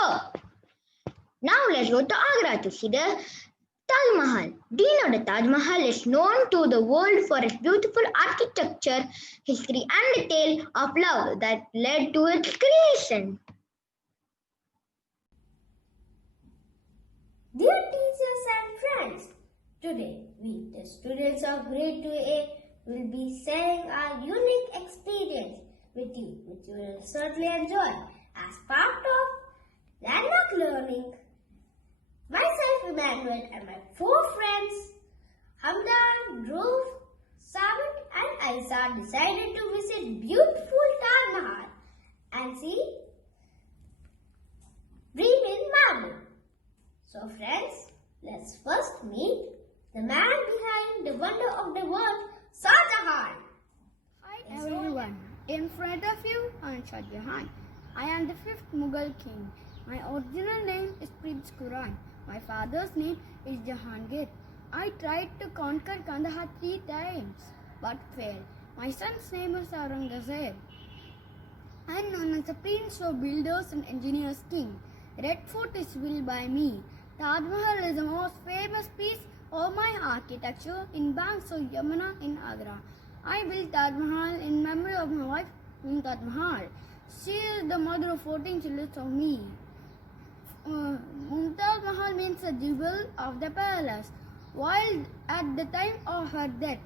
Oh, now let's go to Agra to see the Taj Mahal. Do you know the Taj Mahal is known to the world for its beautiful architecture, history, and the tale of love that led to its creation? Dear teachers and friends, today we, the students of grade 2A, will be sharing our unique experience with you, which you will certainly enjoy as part of landmark learning. Myself, Emmanuel, and my four friends, Hamdan, Dhruv, Sabat, and Aisa, decided to visit beautiful Taj Mahal and see Dream in Marble. So friends, let's first meet the man behind the wonder of the world, Shah Jahan. Hi everyone, in front of you I am Shah Jahan. I am the fifth Mughal king. My original name is Prince Quran. My father's name is Jahangir. I tried to conquer Kandahar 3 times but failed. My son's name is Aurangzeb. I am known as the Prince of Builders and Engineers King. Red Fort is built by me. Taj Mahal is the most famous piece of my architecture in banks of Yamuna in Agra. I built Taj Mahal in memory of my wife, Mumtaz Mahal. She is the mother of 14 children of me. Mumtaz Mahal means the jewel of the palace. While at the time of her death,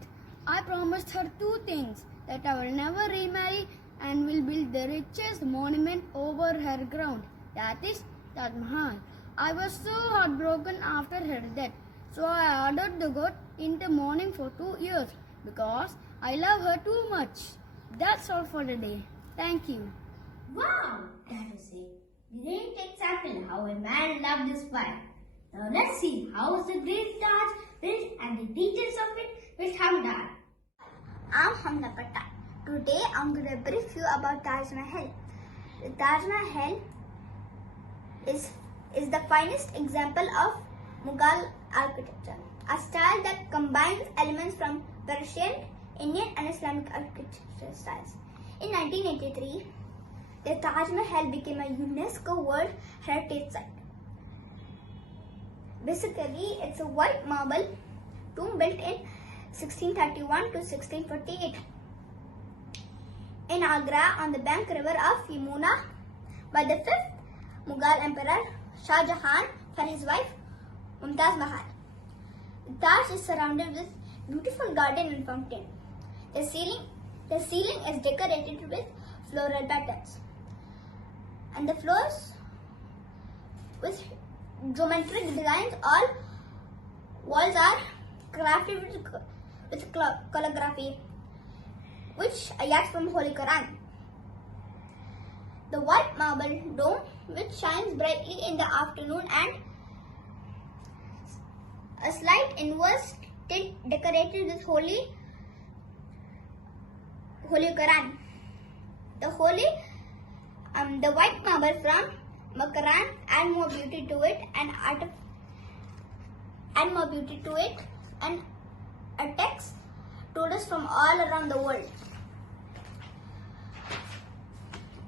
I promised her two things, that I will never remarry and will build the richest monument over her ground, that is Taj Mahal. I was so heartbroken after her death, so I ordered the god into mourning for 2 years because I love her too much. That's all for the day. Thank you. Wow, that is a great example how a man loved his wife. Now let's see how is the great Taj built and the details of it with Hamdan. I'm Hamna Patel. Today I'm going to brief you about Taj Mahal. The Taj Mahal is the finest example of Mughal architecture, a style that combines elements from Persian, Indian and Islamic architecture styles. In 1983, the Taj Mahal became a UNESCO World Heritage Site. Basically, it's a white marble tomb built in 1631 to 1648 in Agra on the bank river of Yamuna by the 5th Mughal Emperor Shah Jahan for his wife Mumtaz Mahal. The Taj is surrounded with beautiful garden and fountain. The ceiling is decorated with floral patterns, and the floors with geometric designs. All walls are crafted with calligraphy, which ayats from Holy Quran. The white marble dome, which shines brightly in the afternoon, and a slight inverse tilt decorated with Holy Quran. The white marble from Quran add more beauty to it and attracts tourists from all around the world.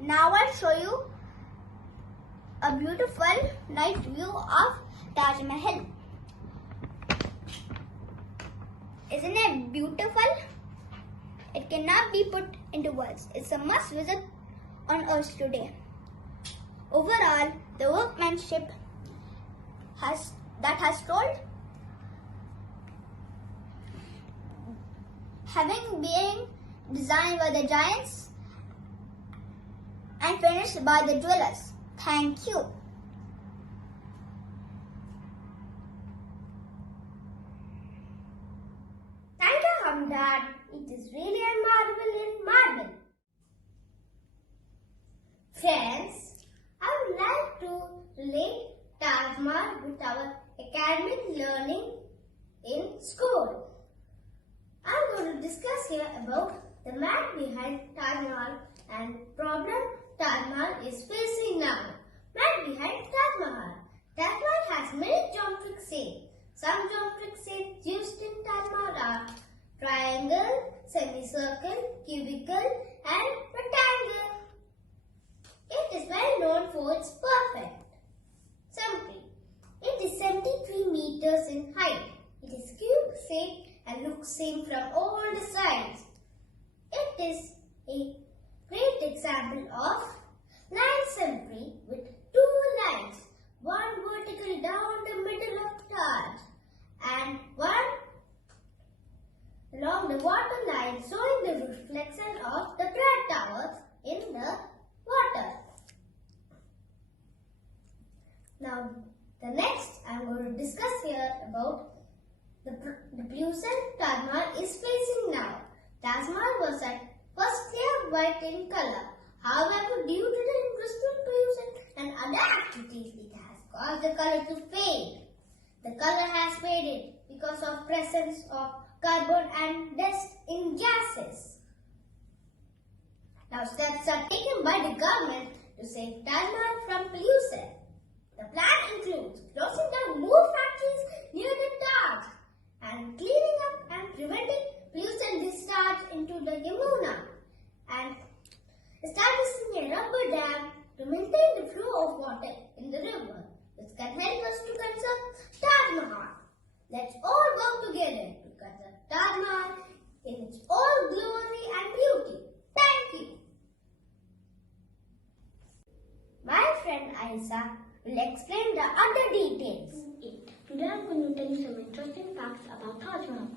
Now I'll show you a beautiful night view of Taj Mahal. Isn't it beautiful? It cannot be put into words. It's a must visit on Earth today. Overall, the workmanship has told, having been designed by the giants and finished by the dwellers. Thank you. Thank you, Hamdan. It is really a marvel in marble. Friends, I would like to relate Taj Mahal with our academic learning in school. I'm going to discuss here about the man behind Taj Mahal and problem Taj Mahal is facing now. Man behind Taj Mahal. Taj Mahal has many geometric shapes. Some geometric shapes used in Taj Mahal are triangle, semicircle, cubical and rectangle. It is well known for its perfect seen from all the sides. It is a great example of line symmetry with two lines, one vertical down the middle of the Taj and one along the water line, showing the reflection of the Great Towers in the water. Now, the next I am going to discuss here about the pollution Taj Mahal is facing now. Taj Mahal was at first clear white in color. However, due to the industrial pollution and other activities, it has caused the color to fade. The color has faded because of presence of carbon and dust in gases. Now, steps are taken by the government to save Taj Mahal from pollution. The plan includes closing down more factories near the Taj and cleaning up and preventing pollution discharge into the Yamuna and establishing a rubber dam to maintain the flow of water in the river, which can help us to conserve Taj Mahal. Let's all work together to conserve Taj Mahal in its all glory and beauty. Thank you. My friend Aisa will explain the other details. Today I'm going to tell you some interesting facts about Taj Mahal.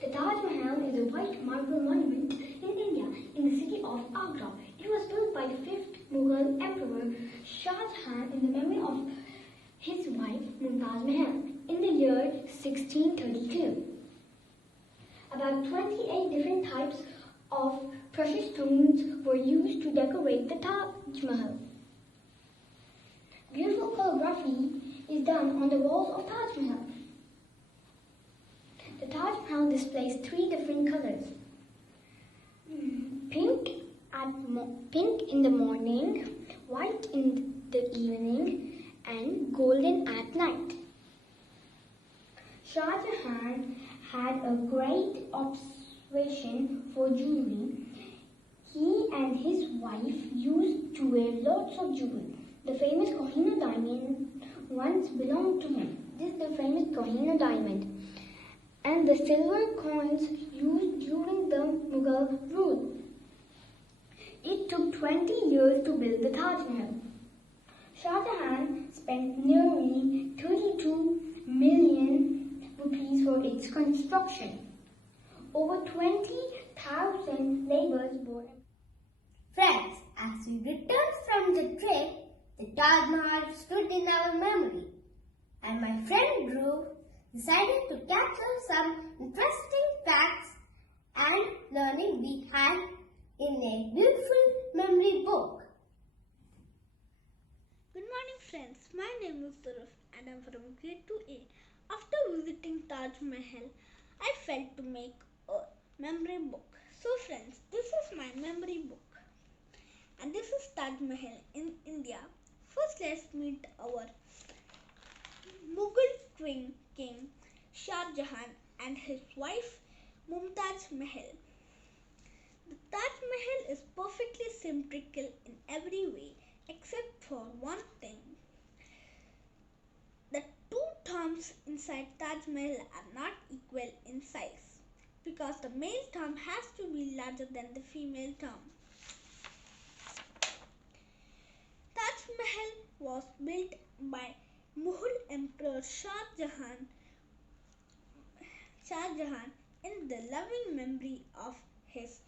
The Taj Mahal is a white marble monument in India, in the city of Agra. It was built by the 5th Mughal Emperor Shah Jahan in the memory of his wife Mumtaz Mahal in the year 1632. About 28 different types of precious stones were used to decorate the Taj Mahal. Beautiful calligraphy is done on the walls of Taj Mahal. The Taj Mahal displays 3 different colors. Pink in the morning, white in the evening, and golden at night. Shah Jahan had a great obsession for jewelry. He and his wife used to wear lots of jewelry. The famous Kohinoor diamond once belonged to him. This is the famous Kohinoor diamond. And the silver coins used during the Mughal rule. It took 20 years to build the Taj Mahal. Shah Jahan spent nearly 32 million rupees for its construction. Over 20,000 laborers were. Friends, as we returned from the trip, the Taj Mahal stood in our memory, and my friend Dhruv decided to capture some interesting facts and learning we had in a beautiful memory book. Good morning friends, my name is Dhruv and I am from grade 2A. After visiting Taj Mahal, I felt to make a memory book. So friends, this is my memory book and this is Taj Mahal in India. First let's meet our Mughal king Shah Jahan and his wife Mumtaz Mahal. The Taj Mahal is perfectly symmetrical in every way except for one thing. The 2 tombs inside Taj Mahal are not equal in size because the male tomb has to be larger than the female tomb. Taj Mahal was built by Mughal Emperor Shah Jahan in the loving memory of his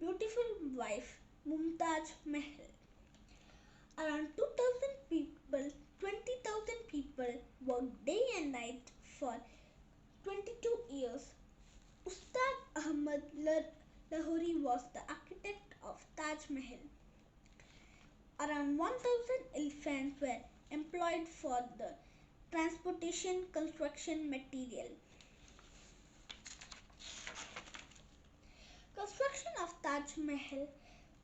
beautiful wife Mumtaz Mahal. Around 20,000 people worked day and night for 22 years. Ustad Ahmad Lahori was the architect of Taj Mahal. Around 1,000 elephants were employed for the transportation construction material. Construction of Taj Mahal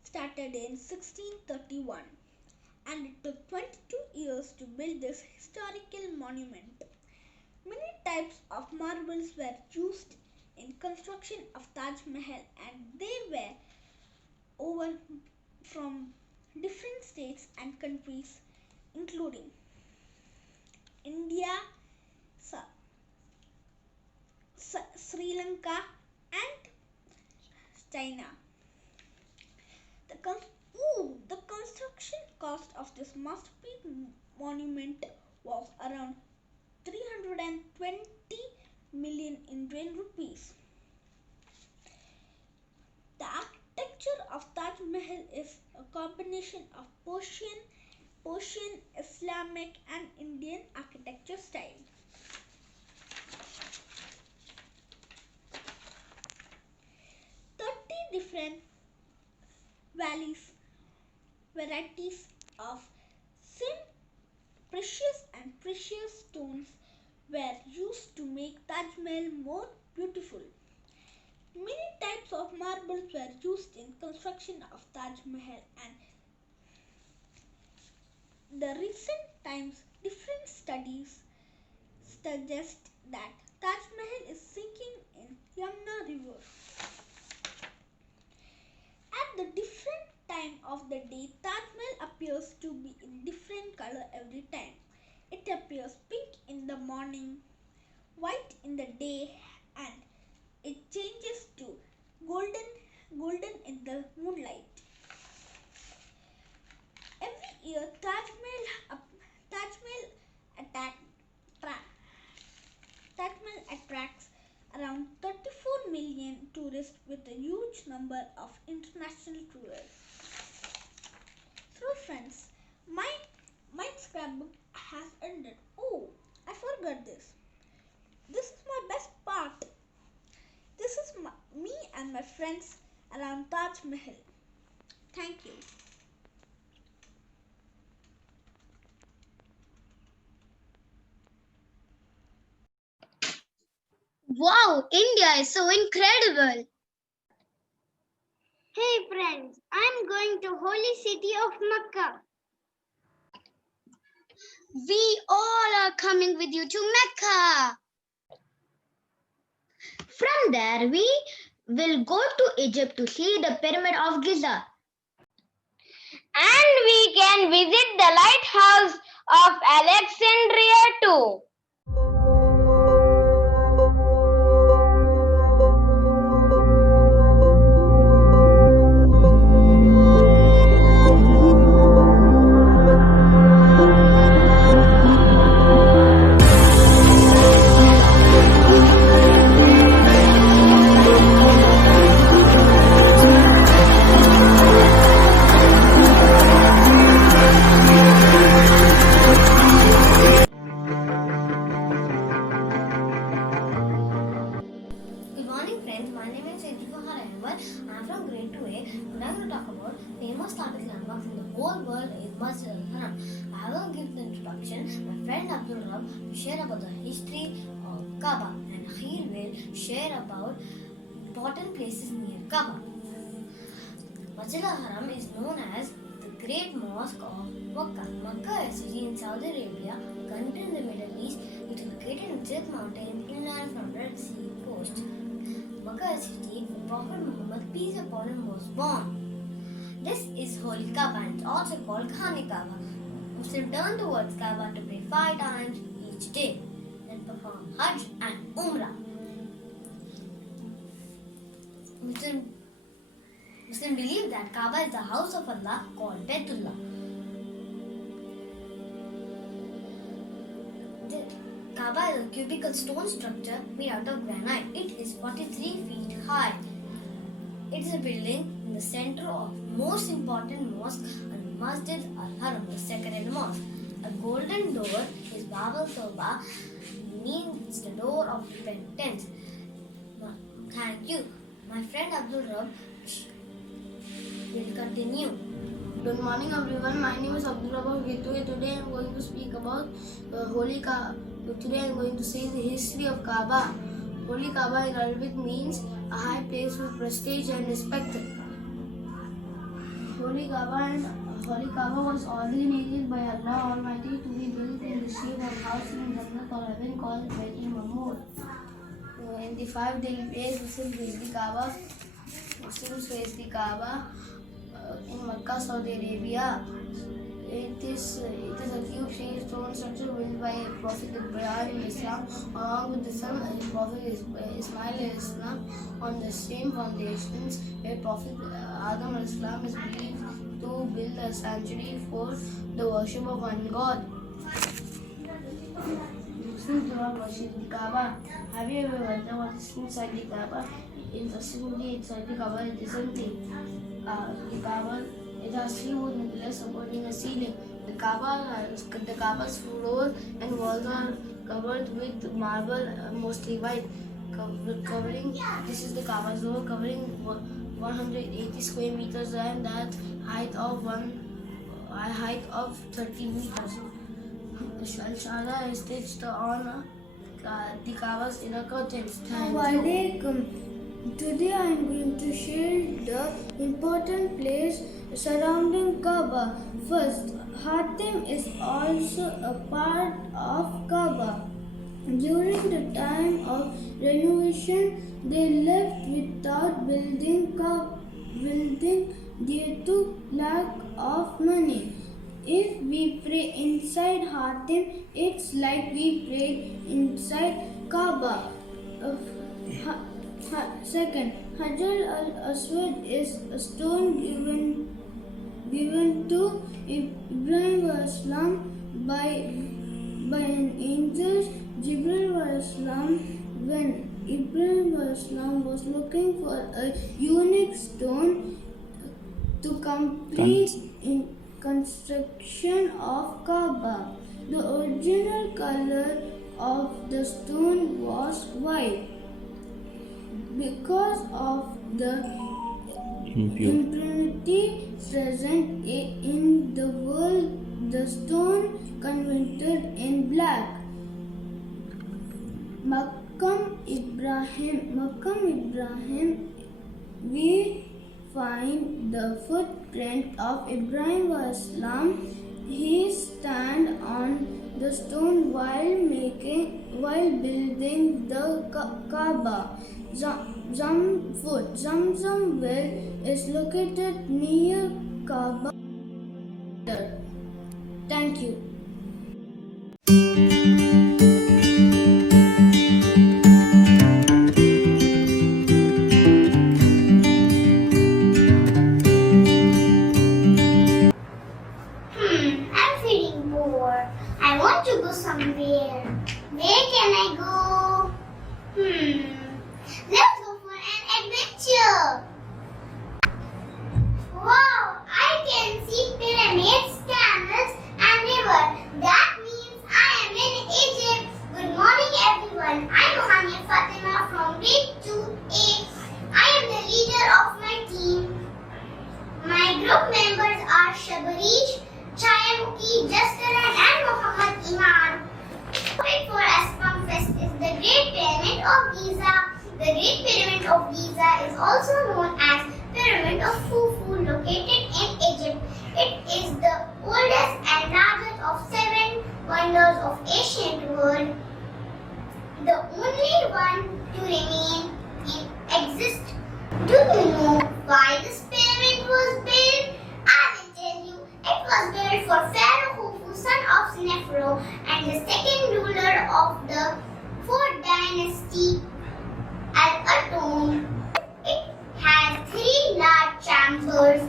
started in 1631 and it took 22 years to build this historical monument. Many types of marbles were used in construction of Taj Mahal and they were over from different states and countries including India, Sri Lanka, and China. The construction cost of this masterpiece monument was around 320 million Indian rupees. The architecture of Taj Mahal is a combination of Persian, Islamic, and Indian architecture style. Different varieties of same precious stones were used to make Taj Mahal more beautiful. Many types of marbles were used in construction of Taj Mahal, and the recent times different studies suggest that Taj Mahal is sinking in Yamuna River. At the different time of the day, Taj Mahal appears to be in different color every time. It appears pink in the morning, white in the day, and it changes to golden in the moonlight. Every year, Taj Mahal attracts around 34 million tourists with a huge number of international tourists. So friends, my scrapbook has ended. Oh, I forgot this. This is my best part. This is me and my friends around Taj Mahal. Thank you. Wow, India is so incredible. Hey friends, I'm going to holy city of Mecca. We all are coming with you to Mecca. From there, we will go to Egypt to see the Pyramid of Giza. And we can visit the lighthouse of Alexandria too. I'm from grade 2A. Today I'm going to talk about famous Islamic landmarks in the whole world is Masjid al-Haram. I will give the introduction. My friend Abdul Rab will share about the history of Kaaba, and he will share about important places near Kaaba. Masjid al-Haram is known as the Great Mosque of Makkah. Makkah is a city in Saudi Arabia, a country in the Middle East. It is located in Jizz Mountain, inland from Red Sea coast. Makkah is a city where Prophet Muhammad, peace upon him, was born. This is Holy Kaaba and it's also called Khani Kaaba. Muslims turn towards Kaaba to pray 5 times each day, then perform Hajj and Umrah. Muslims believe that Kaaba is the house of Allah called Baitullah. The Kaaba is a cubical stone structure made out of granite. It is 43 feet high. It is a building in the center of most important mosque and Masjid al-Haram, the sacred mosque. A golden door is Bab al-Tawbah, means the door of repentance. Thank you. My friend Abdul Rab will continue. Good morning everyone, my name is Abdul Rab Gitwe. Today I am going to speak about Holy Kaaba. Today I am going to say the history of Kaaba. Holy Kaaba in Arabic means a high place with prestige and respect. Holy Kaaba was ordained by Allah Almighty to be built in the shape of house in Jannat or heaven called Baitul Mamur. In the 5 daily days, Muslims face the Kaaba in Makkah, Saudi Arabia. It is a cube-shaped stone structure built by Prophet Ibrahim Islam along with the son of Prophet Ismail Islam on the same foundations where Prophet Adam Islam is believed to build a sanctuary for the worship of one God. Muslims do not worship the Kaaba. Have you ever wondered what is inside the Kaaba? Interestingly, inside the Kaaba it isn't the Kaaba. It has three wooden pillars supporting a ceiling. The Kaaba's floor and walls are covered with marble, mostly white. This is the Kaaba's floor, covering 180 square meters and that height of 30 meters. Al-Shada is stitched on the Kaaba's inner curtains. Walaikum. Today I am going to share the important place surrounding Kaaba. First, Hatim is also a part of Kaaba. During the time of renovation, they left without building due to lack of money. If we pray inside Hatim, it's like we pray inside Kaaba. Second, Hajar al-Aswad is a stone given to Ibrahim Islam by an angel Jibril Islam when Ibrahim Islam was looking for a unique stone to complete in construction of Kaaba. The original color of the stone was white. Because of the impurity present in the world, the stone converted in black. Maqam Ibrahim, we find the footprint of Ibrahim Islam. He stand on the stone while building the Kaaba. Zamzam well is located near Kaaba. Thank you. I'm feeling bored. I want to go somewhere. Where can I go? Let's go for an adventure. Wow, I can see pyramids, camels, and river. That means I am in Egypt. Good morning, everyone. I'm Mohammed Fatima from grade 2A. I am the leader of my team. My group members are Shabarish, Chayamuki, Jaskaran, and Muhammad Iman. Topic for ASPAM Fest is the Great Pyramid of Giza. The Great Pyramid of Giza is also known as Pyramid of Khufu, located in Egypt. It is the oldest and largest of 7 wonders of ancient world. The only one to remain in existence. Do you know why this pyramid was built? I will tell you. It was built for Pharaoh Khufu, son of Snefru, and the second ruler of the 4th dynasty, Al-Atum. It has 3 large chambers.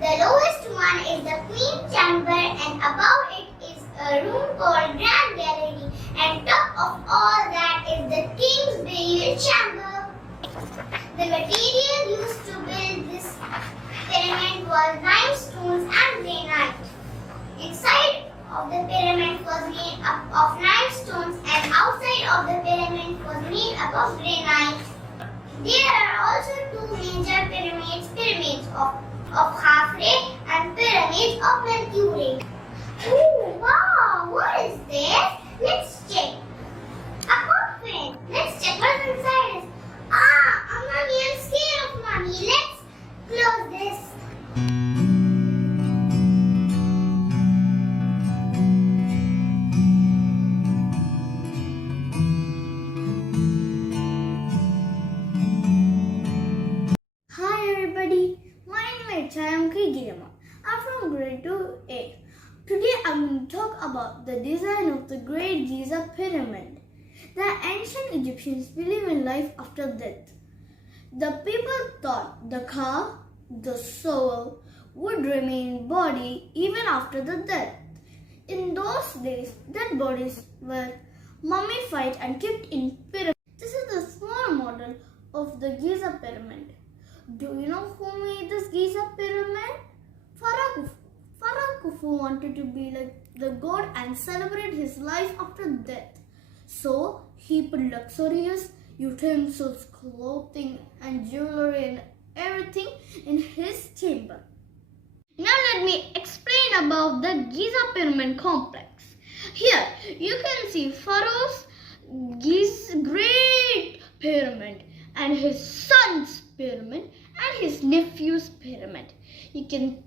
The lowest one is the Queen Chamber, and above it is a room called Grand Gallery, and top of all that is the King's Burial Chamber. The material used to build this pyramid was limestones and granite. Inside of the pyramid was made up of limestones and outside of the pyramid was made up of granite. There are also 2 major pyramids, pyramids of Khafre and pyramids of Mercury. Oh wow, what is this? Let's check. A coffin. Let's check what's inside. Mommy, I'm scared of Mommy. Let's close this. Hi everybody, my name is Chayamuki Girama. I'm from grade 2A. about the design of the Great Giza Pyramid. The ancient Egyptians believed in life after death. The people thought the soul, would remain in body even after the death. In those days, dead bodies were mummified and kept in pyramids. This is a small model of the Giza Pyramid. Do you know who made this Giza Pyramid? Pharaoh Khufu. Pharaoh Khufu wanted to be like the god and celebrate his life after death. So he put luxurious utensils, clothing and jewelry and everything in his chamber. Now let me explain about the Giza Pyramid complex. Here you can see Pharaoh's great pyramid and his son's pyramid and his nephew's pyramid. You can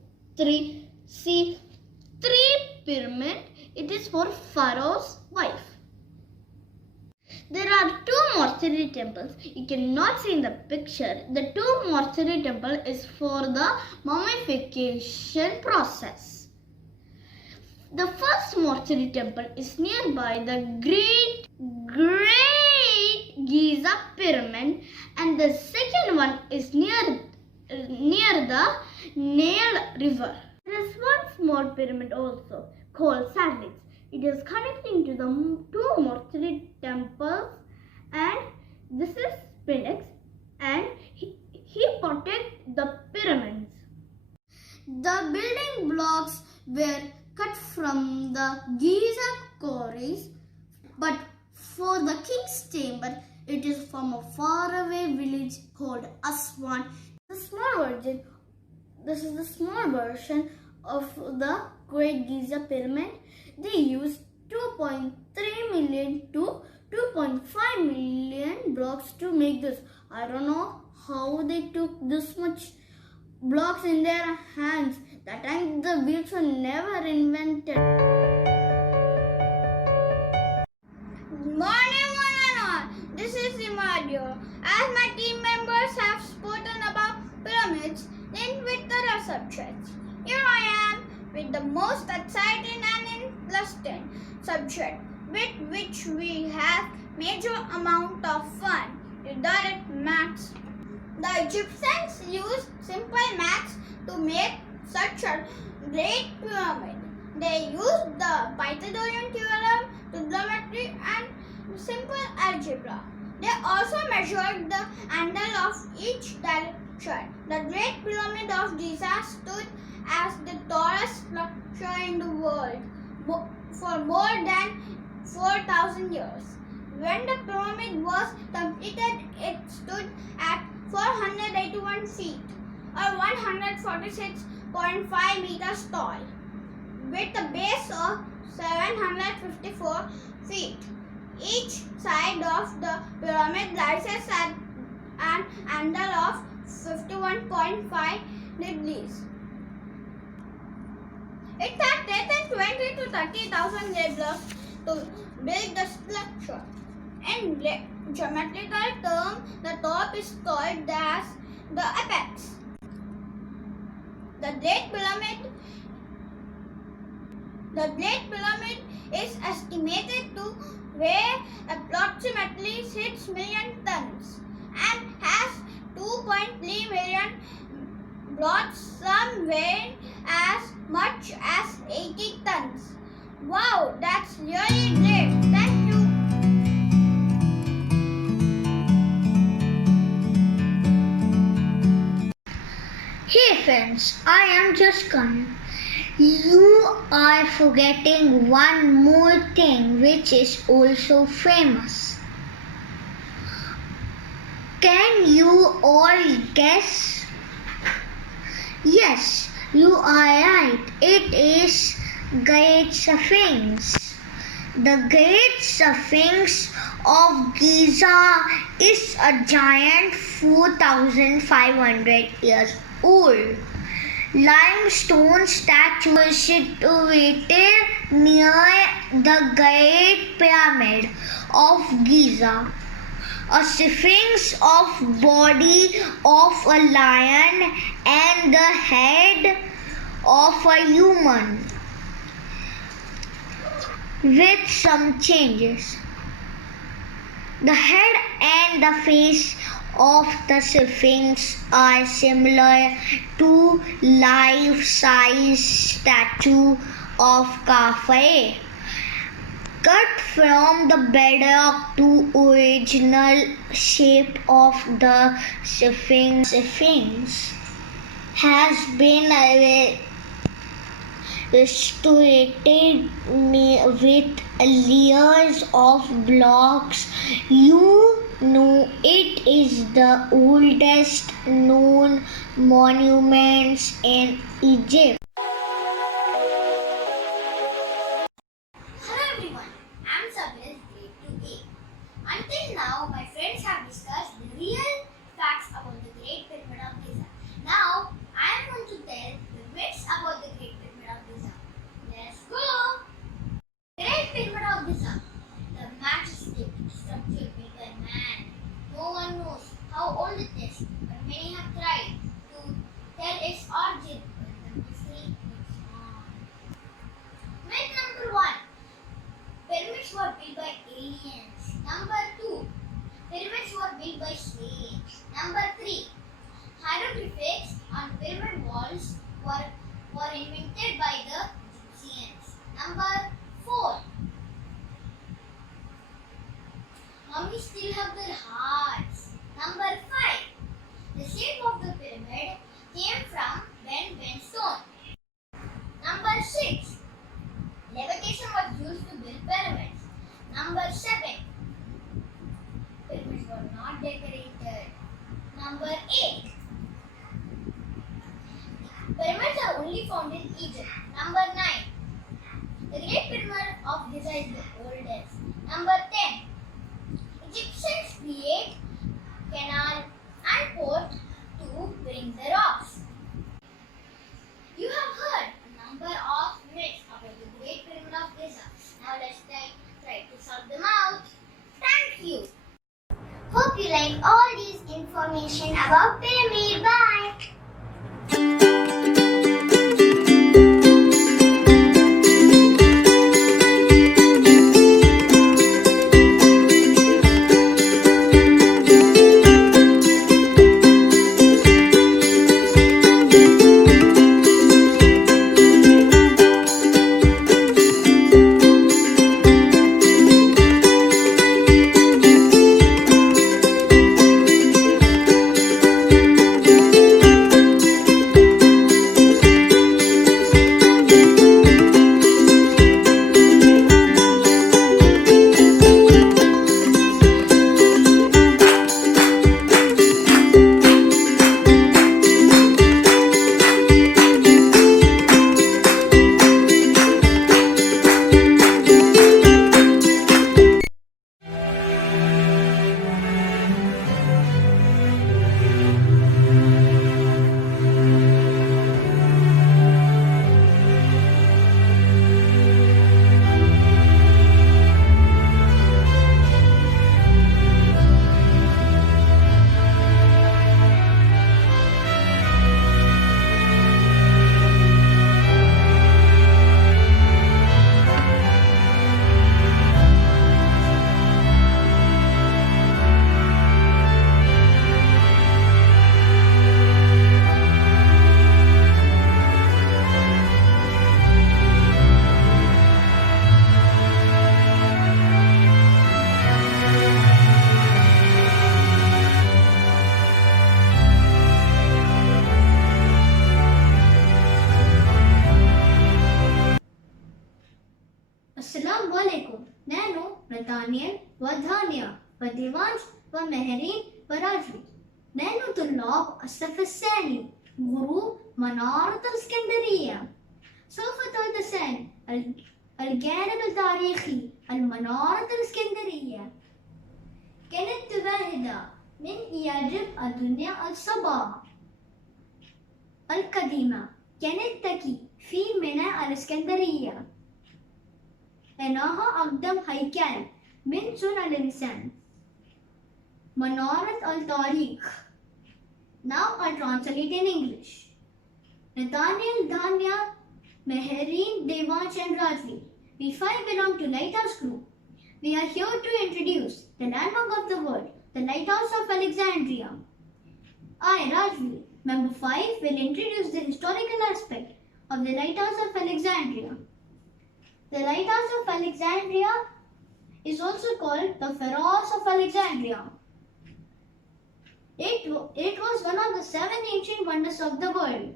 see three pyramids. It is for Pharaoh's wife. There are two mortuary temples. You cannot see in the picture. The two mortuary temple is for the mummification process. The first mortuary temple is nearby the great Giza Pyramid, and the second one is near the Nile River. There is one small pyramid also called Satellites. It is connecting to the two mortuary temples, and this is Sphinx, and he protects the pyramids. The building blocks were cut from the Giza quarries, but for the king's chamber, it is from a faraway village called Aswan. This is the small version of the Great Giza Pyramid. They used 2.3 million to 2.5 million blocks to make this. I don't know how they took this much blocks in their hands. That time the wheels were never invented. Good morning, one and all. This is Imadio. As my team members have spoken about pyramids linked with other subjects, here I am with the most exciting and interesting subject with which we have major amount of fun. Direct maths. The Egyptians used simple maths to make such a great pyramid. They used the Pythagorean theorem, trigonometry and simple algebra. They also measured the angle of each direction. The Great Pyramid of Giza stood as the tallest structure in the world for more than 4,000 years. When the pyramid was completed, it stood at 481 feet or 146.5 meters tall, with a base of 754 feet. Each side of the pyramid rises at an angle of 51.5 degrees. It had taken 20 to 30,000 laborers to build the structure. In geometrical terms, the top is called as the apex. The Great Pyramid is estimated to weigh approximately 6 million tons and has 2.3 million blocks, some weighing as much as 80 tons. Wow, that's really great. Thank you. Hey friends, I am Jaskan. You are forgetting one more thing which is also famous. Can you all guess? Yes, you are right. It is Great Sphinx. The Great Sphinx of Giza is a giant 4,500 years old limestone statue situated near the Great Pyramid of Giza. A sphinx of body of a lion and the head of a human. with some changes. The head and the face of the Sphinx are similar to life-size statue of Kafei, cut from the bedrock to original shape of the Sphinx has been restored with layers of blocks. You know it is the oldest known monuments in Egypt. Hello everyone, I'm Sabir, grade 2A. Until now, my friends have discussed the real facts about the Great Pyramid of Giza. Now, I am going to tell the myths about the Great Pyramid of Giza. Let's go! Great Pyramid of Giza, the majestic structure built by man. No one knows how old it is, but many have tried to tell its origin, but the mystery lives on. Myth number 1. Pyramids were built by aliens. Number 2. Pyramids were built by slaves. Number 3. Hieroglyphics on pyramid walls were invented by the Egyptians. Number 4. Mummies still have their hearts. Number 5. The shape of the pyramid came from bent stone. Number 6. Levitation was used to build pyramids. Number 7. Pyramids were not decorated. Number 8. Pyramids are only found in Egypt. Number 9. The Great Pyramid of Giza is the oldest. Number 10. Egyptians create canal and port to bring the rocks. You have heard a number of myths about the Great Pyramid of Giza. Now let's try to solve them out. Thank you. Hope you like all these information about pyramid. Bye. अस्सलाम वालेकुम నేను Nathaniel ودهانيا وديفانش ومهرين وراجلي نحن طلاب الصف الثاني غروب منارة الإسكندرية سوف تدرسان الجانب التاريخي المنارة الإسكندرية كانت واحدة من يعجب الدنيا الصباح القديمة كانت تكي في ميناء الإسكندرية إنها أقدم هيكل من صنع الإنسان منارة التاريخ. Now I translate in English. Nathaniel, Dhanya, Meherin, Devansh and Rajli. We five belong to Lighthouse Group. We are here to introduce the landmark of the world, the Lighthouse of Alexandria. I, Rajvi, Member 5, will introduce the historical aspect of the Lighthouse of Alexandria. The Lighthouse of Alexandria is also called the Pharos of Alexandria. It was one of the 7 ancient wonders of the world.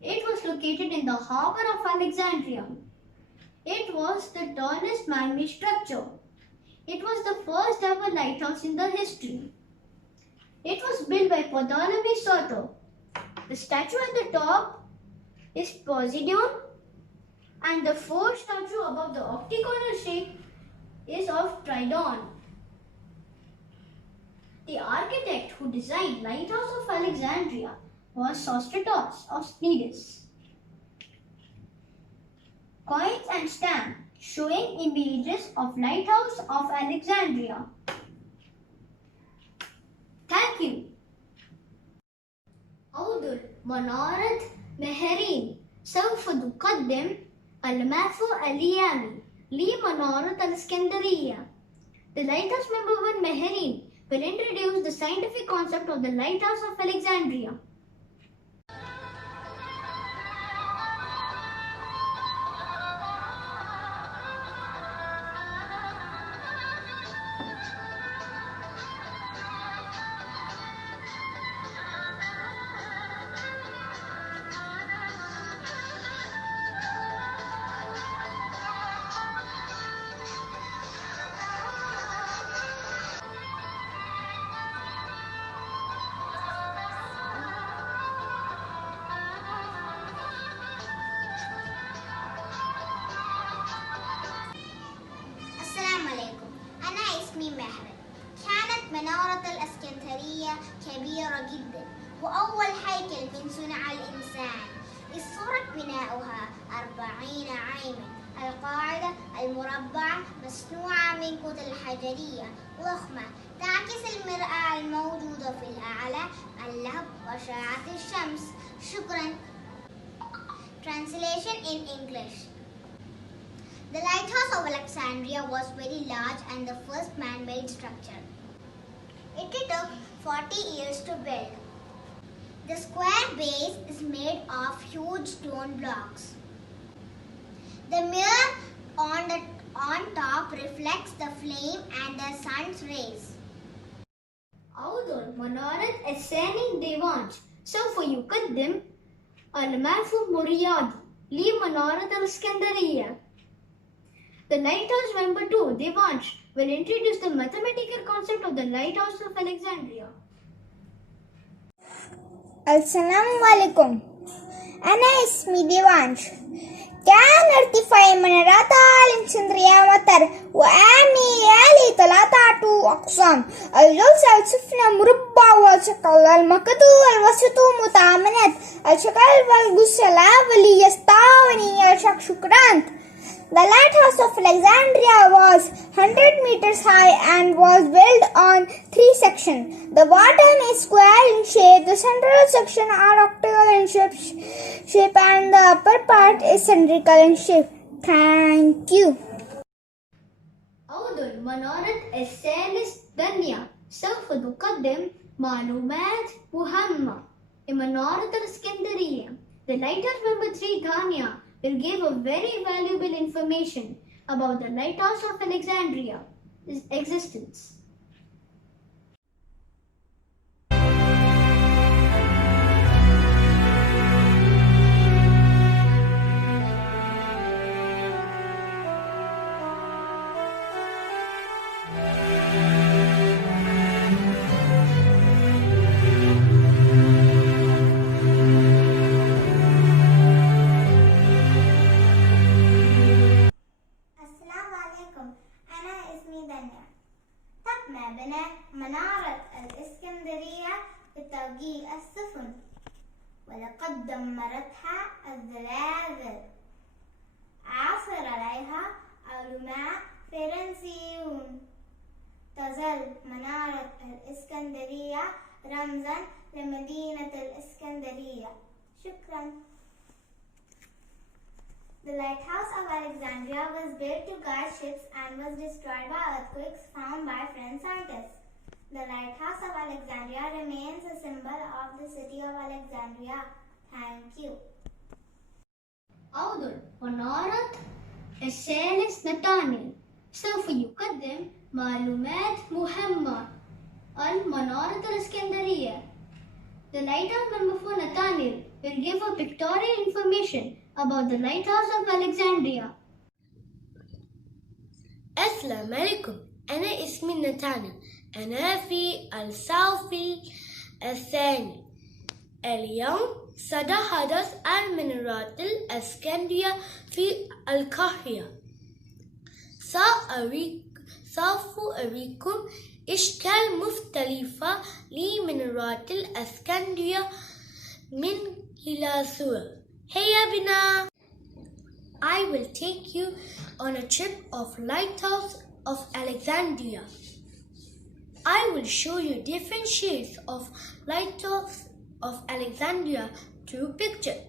It was located in the harbor of Alexandria. It was the tallest man-made structure. It was the first ever lighthouse in the history. It was built by Ptolemy Soter. The statue at the top is Poseidon, and the fourth statue above the octagonal shape is of Tridon. The architect who designed Lighthouse of Alexandria was Sostratos of Cnidus. Coins and stamps showing images of Lighthouse of Alexandria. Thank you. عود منارة مهرين سوف تقدم الماثو اليامي لمنارة الإسكندرية. The lighthouse member 1 Meherin will introduce the scientific concept of the Lighthouse of Alexandria. السلام عليكم. أنا اسمي مهرة. كانت منارة الإسكندرية كبيرة جدا وأول هيكل من صنع الإنسان. استغرق بناؤها 40 عاما. القاعدة المربعة مصنوعة من كتل حجرية ضخمة تعكس المرآة الموجودة في الأعلى اللهب وأشعة الشمس. شكرا. Translation in English. The Lighthouse of Alexandria was very large and the first man-made structure. It took 40 years to build. The square base is made of huge stone blocks. The mirror on top reflects the flame and the sun's rays. عود منارة الثاني ديوانش سوف يقدم الماثو مرياضي لمنارة الإسكندرية. The lighthouse member 2 Devansh will introduce the mathematical concept of the Lighthouse of Alexandria. السلام عليكم. أنا اسمي ديوانش. كان ارتفاع منارة الإسكندرية متر وأعمق 3 أقسام. الجزء السفلي مربع والشكل المقطوع والوسط متعامدات. الشكل والجزء الأولي يستوي شكرا. The Lighthouse of Alexandria was 100 meters high and was built on 3 sections. The bottom is square in shape, the central section are octagonal in shape and the upper part is cylindrical in shape. Thank you. عود منارة الثالث دنيا سوف تقدم معلومات مهمة لمنارة الإسكندرية. The lighthouse member 3 Dhania will give a very valuable information about the Lighthouse of Alexandria, its existence. تم بناء منارة الإسكندرية لتوجيه السفن ولقد دمرتها الزلازل. عثر عليها علماء فرنسيون. تظل منارة الإسكندرية رمزا لمدينة الإسكندرية. شكرا. The lighthouse of Alexandria was built to guard ships and was destroyed by earthquakes found by French scientists. The lighthouse of Alexandria remains a symbol of the city of Alexandria. Thank you. أفضل منارة الثالث نتانيل سوف يقدم معلومات مهمة عن منارة الإسكندرية. The lighthouse number 4 Nathaniel will give a pictorial information about the lighthouse of Alexandria. السلام عليكم. أنا اسمي نتانيل. أنا في الصف الثاني. اليوم سأتحدث عن منارة الإسكندرية في القاهرة. سوف أريكم أشكال مختلفة لمنارة الإسكندرية من خلال صورة. هيا بنا! I will take you on a trip of Lighthouse of Alexandria. I will show you different shades of Lighthouse of Alexandria through picture.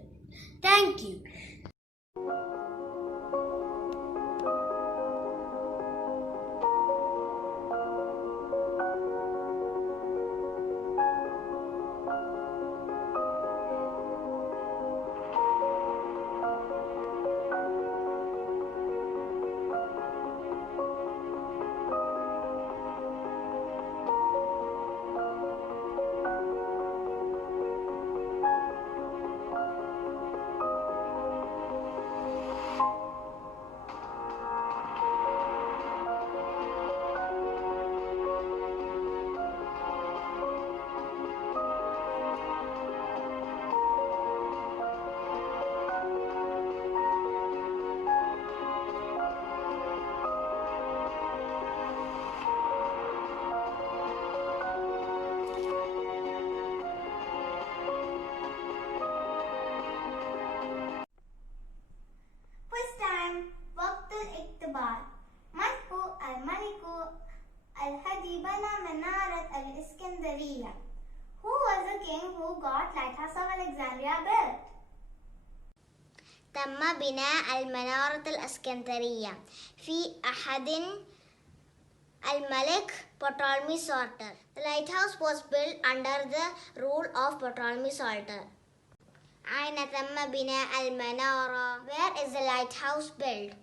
Thank you. Alexandria. Who was the king who got Lighthouse of Alexandria built? تم بناء المنارة الإسكندرية في عهد الملك Ptolemy Soter. The lighthouse was built under the rule of Ptolemy Soter. أين تم بناء المنارة? Where is the lighthouse built?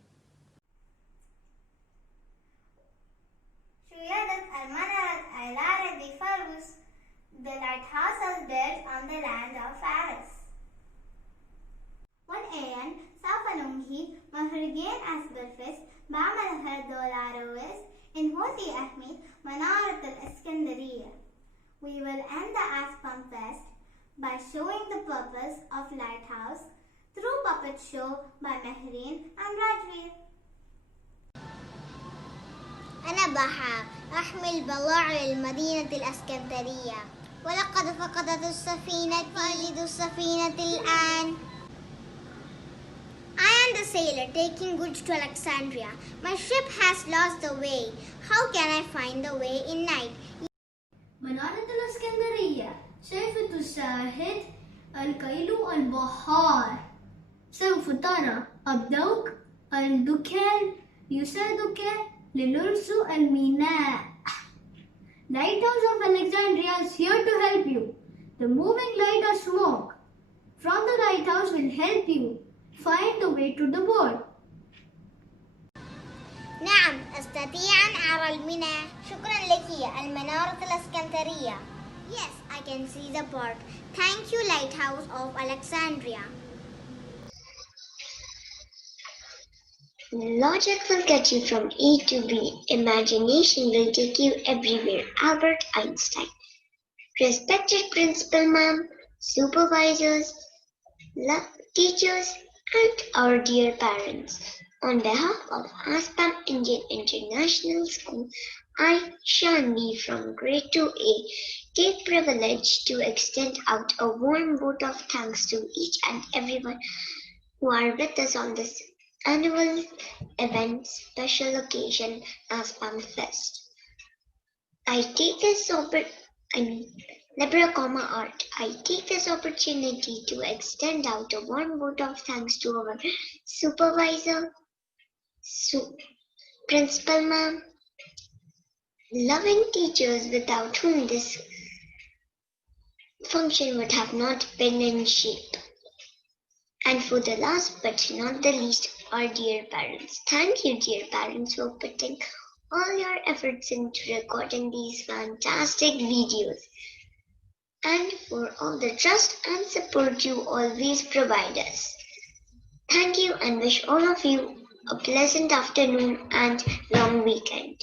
شيدت المنارة إلى رد فارس. The lighthouse was built on the land of Faris. والآن سوف ننهي مهرجان أسبرفست بعمل $1 in هوتي أحمد منارة الإسكندرية. We will end the ASPAM Fest by showing the purpose of lighthouse through puppet show by Mehreen and Rajveer. أنا بحا أحمل بضائع للمدينة الإسكندرية ولقد فقدت السفينة أجد السفينة الآن. I am the sailor taking goods to Alexandria. My ship has lost the way. How can I find the way in night? منارة الإسكندرية سوف تساعد الكيل البحار. سوف ترى الضوء الدخان يساعدك للرص الميناء. Lighthouse of Alexandria is here to help you. The moving light or smoke from the lighthouse will help you find the way to the boat. نعم أستطيع أن أرى الميناء. شكرا لك المنارة الإسكندرية. Yes, I can see the port. Thank you, Lighthouse of Alexandria. Logic will get you from A to B. Imagination will take you everywhere. Albert Einstein. Respected principal ma'am, supervisors, teachers, and our dear parents. On behalf of ASPAM Indian International School, I, Shanvi from grade 2A, take privilege to extend out a warm vote of thanks to each and everyone who are with us on this annual event special occasion ASPAM Fest. I take this Libra, Art. I take this opportunity to extend out a warm vote of thanks to our supervisor, principal ma'am, loving teachers without whom this function would have not been in shape. And for the last but not the least, our dear parents. Thank you, dear parents, for putting all your efforts into recording these fantastic videos and for all the trust and support you always provide us. Thank you and wish all of you a pleasant afternoon and long weekend.